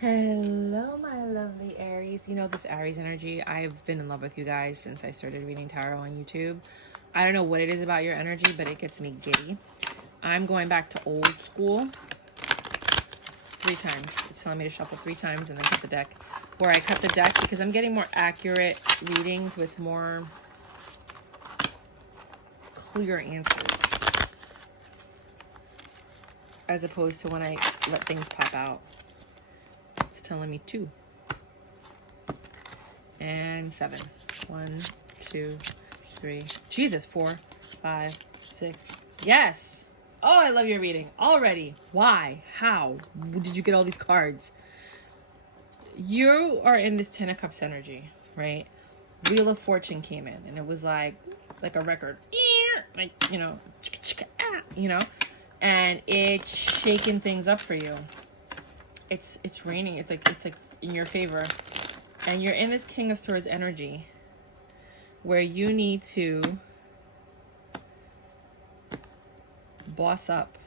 Hello, my lovely Aries. You know this Aries energy. I've been in love with you guys since I started reading tarot on YouTube. I don't know what it is about your energy, but it gets me giddy. I'm going back to old school 3 times. It's telling me to shuffle 3 times and then cut the deck. Where I cut the deck because I'm getting more accurate readings with more clear answers. As opposed to when I let things pop out. Telling me 2 and 7. 1, 2, 3. Jesus, 4, 5, 6. Yes. Oh, I love your reading already. Why? How did you get all these cards? You are in this 10 of Cups energy, right? Wheel of Fortune came in, and it was like a record, like and it's shaking things up for you. It's raining. It's like in your favor, and you're in this King of Swords energy where you need to boss up,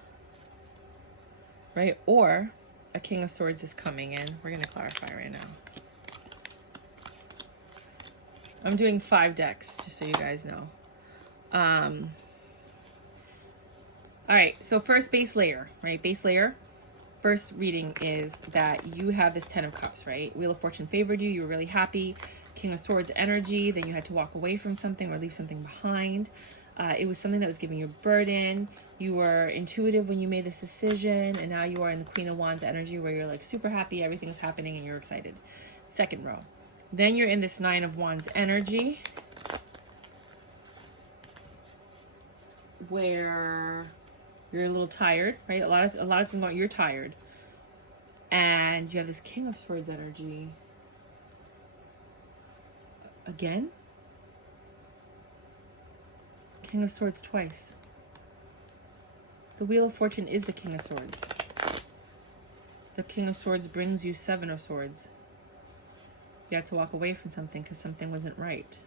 right? Or a King of Swords is coming in. We're going to clarify right now. I'm doing 5 decks just so you guys know. All right, so first base layer, right? Base layer. First reading is that you have this 10 of Cups, right? Wheel of Fortune favored you. You were really happy. King of Swords energy. Then you had to walk away from something or leave something behind. It was something that was giving you a burden. You were intuitive when you made this decision. And now you are in the Queen of Wands energy where you're like super happy. Everything's happening and you're excited. Second row. Then you're in this 9 of Wands energy where you're a little tired, right? A lot of them going, you're tired. And you have this King of Swords energy. Again? King of Swords twice. The Wheel of Fortune is the King of Swords. The King of Swords brings you 7 of Swords. You had to walk away from something because something wasn't right.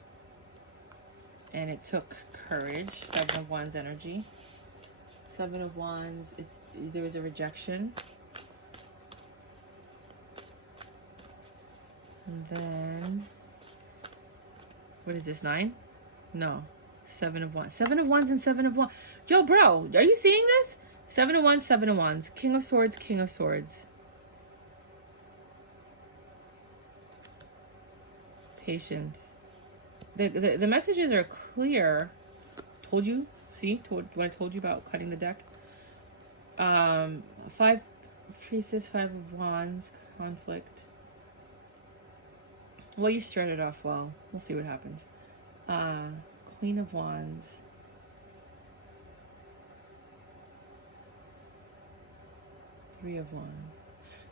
And it took courage. 7 of Wands energy. 7 of Wands, there was a rejection. And then, what is this, 9? No, 7 of Wands. 7 of Wands and 7 of Wands. Yo, bro, are you seeing this? 7 of Wands, 7 of Wands. King of Swords, King of Swords. Patience. The messages are clear. Told you. See what I told you about cutting the deck. 5 Priestess, 5 of Wands, conflict. Well, you started off well. We'll see what happens. Queen of Wands. Three of Wands.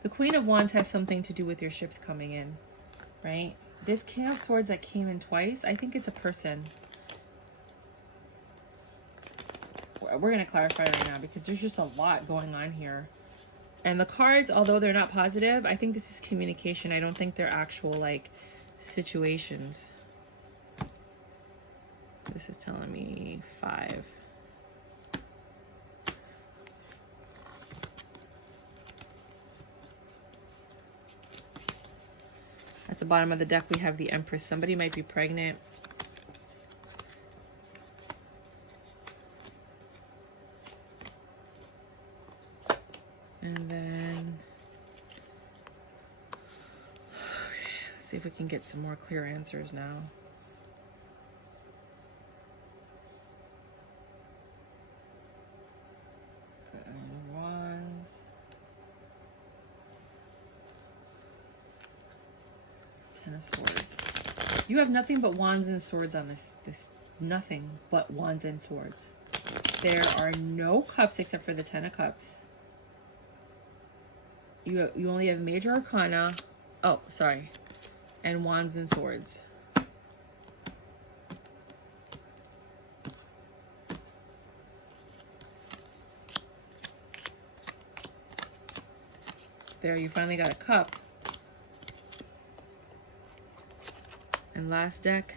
The Queen of Wands has something to do with your ships coming in, right? This King of Swords that came in twice, I think it's a person. We're going to clarify right now because there's just a lot going on here. And the cards, although they're not positive, I think this is communication. I don't think they're actual, like, situations. This is telling me 5. At the bottom of the deck, we have the Empress. Somebody might be pregnant. And then, let's see if we can get some more clear answers now. Wands. 10 of Swords. You have nothing but Wands and Swords on this nothing but Wands and Swords. There are no cups except for the 10 of Cups. You only have Major Arcana, oh, sorry, and Wands and Swords. There, you finally got a cup. And last deck.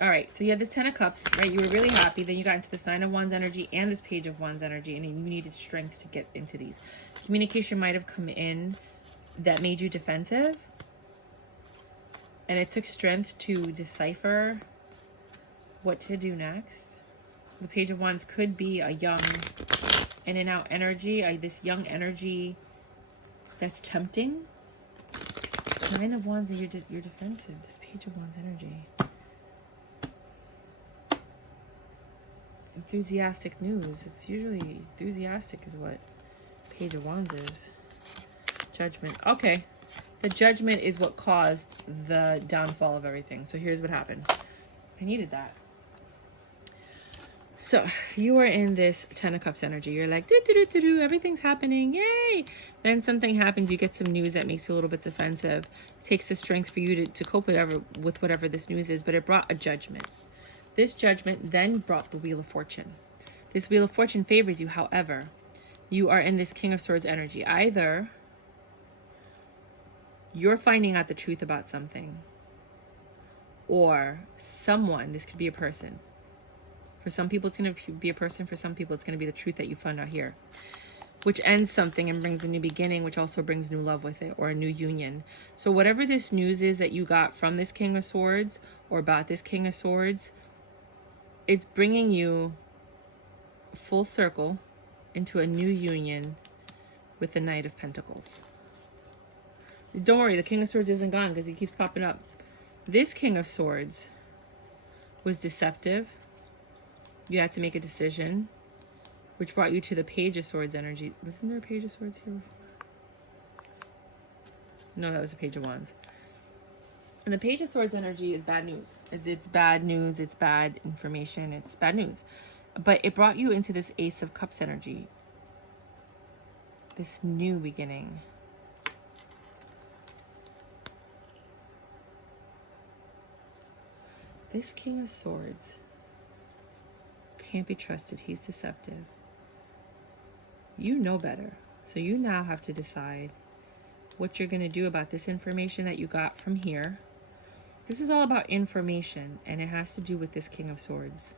All right, so you had this 10 of Cups, right? You were really happy. Then you got into this 9 of Wands energy and this Page of Wands energy, and you needed strength to get into these. communication might have come in that made you defensive. And it took strength to decipher what to do next. The Page of Wands could be a young in and out energy, this young energy that's tempting. Nine of Wands, and you're defensive. This Page of Wands energy. Enthusiastic news. It's usually enthusiastic is what Page of Wands is. Judgment. Okay. The Judgment is what caused the downfall of everything. So here's what happened. I needed that. So you are in this Ten of Cups energy. You're like, everything's happening. Yay. Then something happens. You get some news that makes you a little bit defensive. It takes the strength for you to cope with whatever this news is. But it brought a judgment. This judgment then brought the Wheel of Fortune. This Wheel of Fortune favors you. However, you are in this King of Swords energy. Either you're finding out the truth about something, or someone, this could be a person. For some people, it's going to be a person. For some people, it's going to be the truth that you found out here, which ends something and brings a new beginning, which also brings new love with it, or a new union. So whatever this news is that you got from this King of Swords or about this King of Swords, it's bringing you full circle into a new union with the Knight of Pentacles. Don't worry, the King of Swords isn't gone because he keeps popping up. This King of Swords was deceptive. You had to make a decision, which brought you to the Page of Swords energy. Wasn't there a Page of Swords here before? No, that was a Page of Wands. And the Page of Swords energy is bad news. It's bad news. It's bad information. It's bad news. But it brought you into this Ace of Cups energy. This new beginning. This King of Swords can't be trusted. He's deceptive. You know better. So you now have to decide what you're going to do about this information that you got from here. This is all about information, and it has to do with this King of Swords.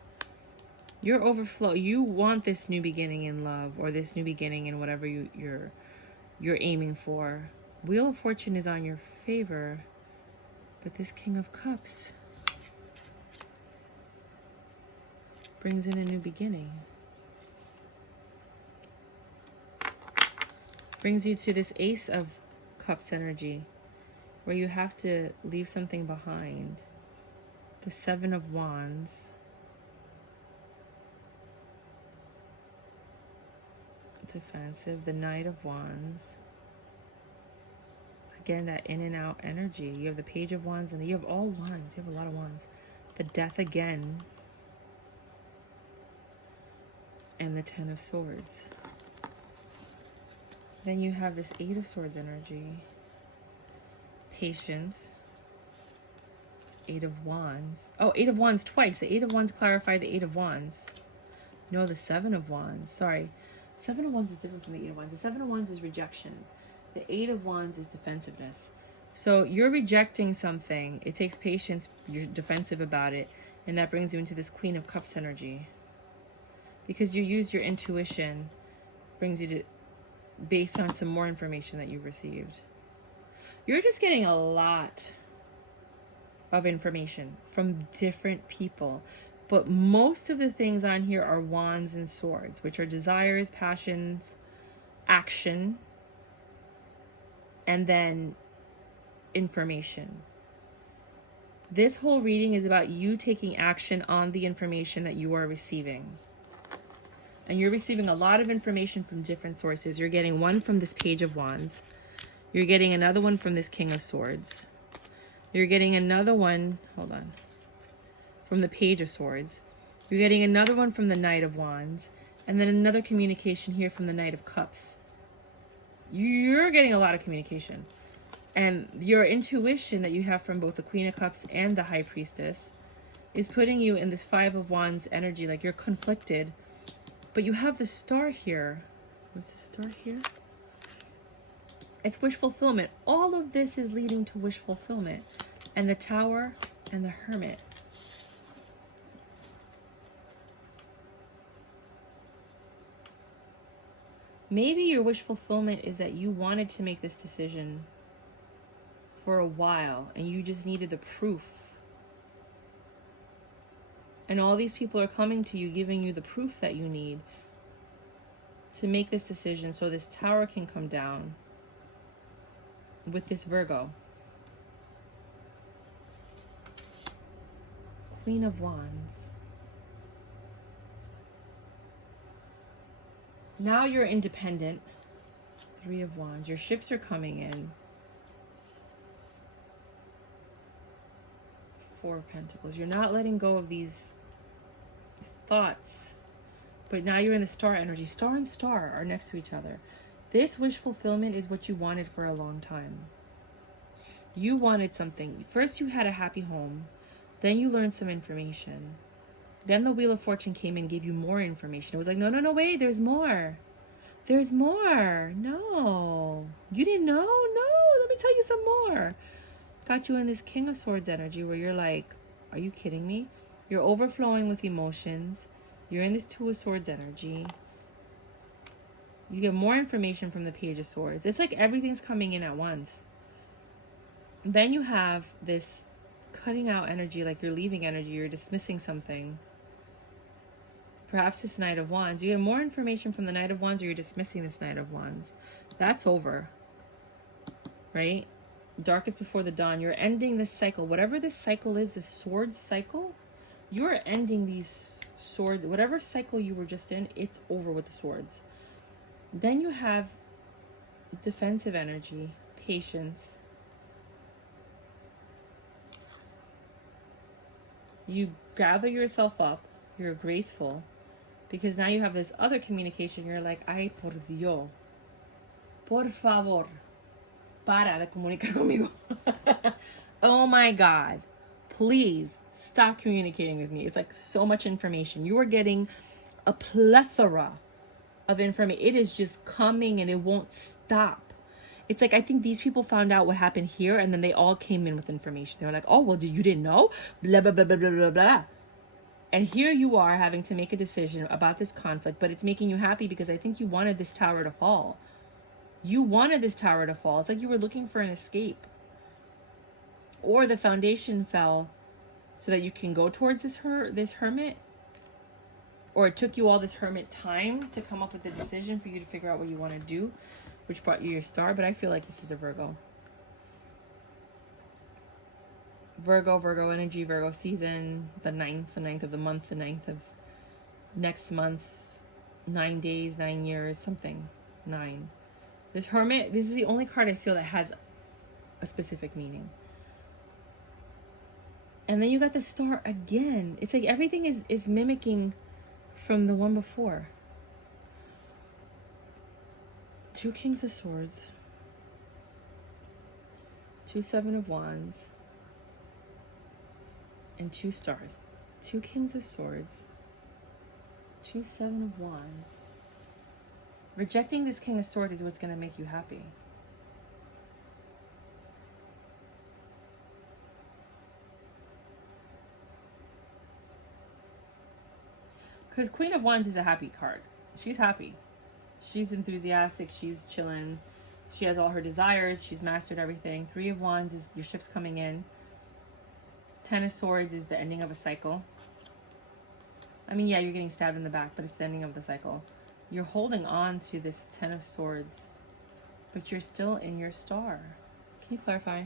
Your overflow. You want this new beginning in love, or this new beginning in whatever you're aiming for. Wheel of Fortune is on your favor, but this King of Cups brings in a new beginning. Brings you to this Ace of Cups energy, where you have to leave something behind. The Seven of Wands. Defensive. The Knight of Wands. Again, that in and out energy. You have the Page of Wands, and you have all wands. You have a lot of wands. The Death again. And the Ten of Swords. Then you have this Eight of Swords energy. Patience. Eight of Wands. Oh, Eight of Wands twice. The Eight of Wands clarify the Eight of Wands. No, the Seven of Wands. Sorry. Seven of Wands is different from the Eight of Wands. The Seven of Wands is rejection. The Eight of Wands is defensiveness. So you're rejecting something. It takes patience. You're defensive about it. And that brings you into this Queen of Cups energy. Because you use your intuition, brings you to, based on some more information that you've received. You're just getting a lot of information from different people. But most of the things on here are wands and swords, which are desires, passions, action, and then information. This whole reading is about you taking action on the information that you are receiving. And you're receiving a lot of information from different sources. You're getting one from this Page of Wands. You're getting another one from this King of Swords. You're getting another one, hold on, from the Page of Swords. You're getting another one from the Knight of Wands. And then another communication here from the Knight of Cups. You're getting a lot of communication. And your intuition that you have from both the Queen of Cups and the High Priestess is putting you in this Five of Wands energy. Like you're conflicted. But you have the Star here. What's the Star here? It's wish fulfillment. All of this is leading to wish fulfillment. And the Tower and the Hermit. Maybe your wish fulfillment is that you wanted to make this decision for a while and you just needed the proof. And all these people are coming to you, giving you the proof that you need to make this decision so this tower can come down with this Virgo. Queen of Wands. Now you're independent. Three of Wands. Your ships are coming in. Four of Pentacles. You're not letting go of these thoughts. But now you're in the star energy. Star and star are next to each other. This wish fulfillment is what you wanted for a long time. You wanted something. First you had a happy home. Then you learned some information. Then the Wheel of Fortune came and gave you more information. It was like, no, no, no, wait, there's more. There's more. No. You didn't know? No, let me tell you some more. Got you in this King of Swords energy where you're like, are you kidding me? You're overflowing with emotions. You're in this Two of Swords energy. You get more information from the Page of Swords. It's like everything's coming in at once. Then you have this cutting out energy, like you're leaving energy, you're dismissing something. Perhaps this Knight of Wands. You get more information from the Knight of Wands or you're dismissing this Knight of Wands. That's over. Right? Darkest before the dawn. You're ending this cycle. Whatever this cycle is, this sword cycle, you're ending these swords. Whatever cycle you were just in, it's over with the swords. Then you have defensive energy, patience. You gather yourself up. You're graceful. Because now you have this other communication. You're like, ay, por Dios. Por favor. Para de comunicar conmigo. Oh my God. Please stop communicating with me. It's like so much information. You are getting a plethora of information. It is just coming and it won't stop. It's like, I think these people found out what happened here and then they all came in with information. They were like, oh, well, you didn't know? Blah, blah, blah, blah, blah, blah, blah. And here you are having to make a decision about this conflict, but it's making you happy because I think you wanted this tower to fall. You wanted this tower to fall. It's like you were looking for an escape. Or the foundation fell so that you can go towards this hermit. Or it took you all this hermit time to come up with a decision for you to figure out what you want to do, which brought you your star. But I feel like this is a Virgo. Virgo energy, Virgo season, the 9th of the month, the 9th of next month, 9 days, 9 years, something, 9. This hermit, this is the only card I feel that has a specific meaning. And then you got the star again. It's like everything is mimicking from the one before. 2 Kings of Swords, 2 Seven of Wands, and 2 stars. 2 Kings of Swords, 2 Seven of Wands. Rejecting this King of Swords is what's going to make you happy. Because Queen of Wands is a happy card. She's happy. She's enthusiastic. She's chilling. She has all her desires. She's mastered everything. 3 of Wands is your ship's coming in. 10 of Swords is the ending of a cycle. I mean, yeah, you're getting stabbed in the back, but it's the ending of the cycle. You're holding on to this 10 of Swords, but you're still in your star. Can you clarify?